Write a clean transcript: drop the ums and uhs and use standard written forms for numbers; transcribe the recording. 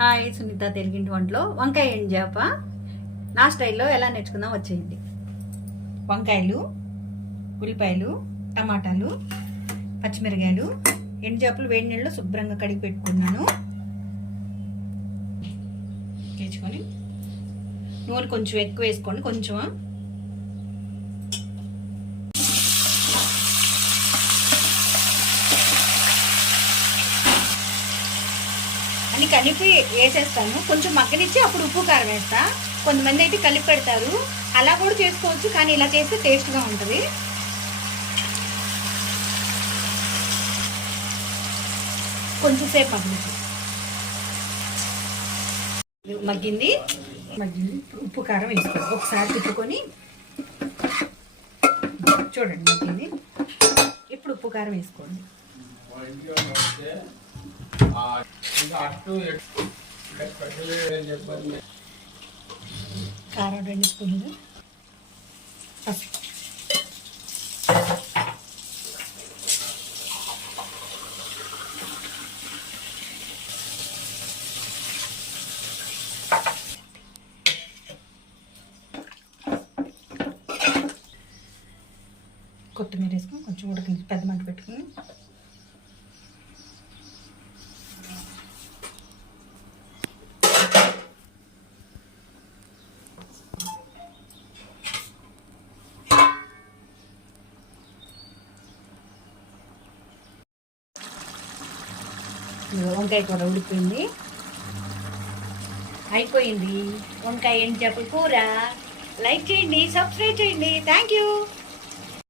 Hi Sunitha తెలుగింటి వంటలో వంకాయ ఎండుచేప నా స్టైల్లో ఎలా నేర్చుకుందాం వచ్చేయండి. వంకాయలు, ఉల్లిపాయలు, టమాటాలు, పచ్చిమిరకాయలు, ఎండుచేపలు వేడి నీళ్ళు శుభ్రంగా కడిగి పెట్టుకున్నాను. వేసుకొని నూనె కొంచెం ఎక్కువ వేసుకోండి, కొంచెం అన్ని కలిపి వేసేస్తాను. కొంచెం మగ్గనిచ్చి అప్పుడు ఉప్పు కారం వేస్తా. కొంతమంది అయితే కలిపి పెడతారు, అలా కూడా చేసుకోవచ్చు, కానీ ఇలా చేస్తే టేస్ట్గా ఉంటుంది. కొంచెం సేపు మగ్గింది. ఉప్పు కారం వేసుకోండి, ఒకసారి తిప్పుకొని చూడండి మగ్గింది. ఇప్పుడు ఉప్పు కారం వేసుకోండి. కారం 2 స్పూన్లు, పసుపు, కొత్తిమీర వేసుకొని కొంచెం ఉడకని పెద్ద మంట పెట్టుకుని వంకాయ కూర ఉడికిపోయింది, అయిపోయింది వంకాయ ఎండుచేపల కూర. లైక్ చేయండి, సబ్స్క్రైబ్ చేయండి. Thank you.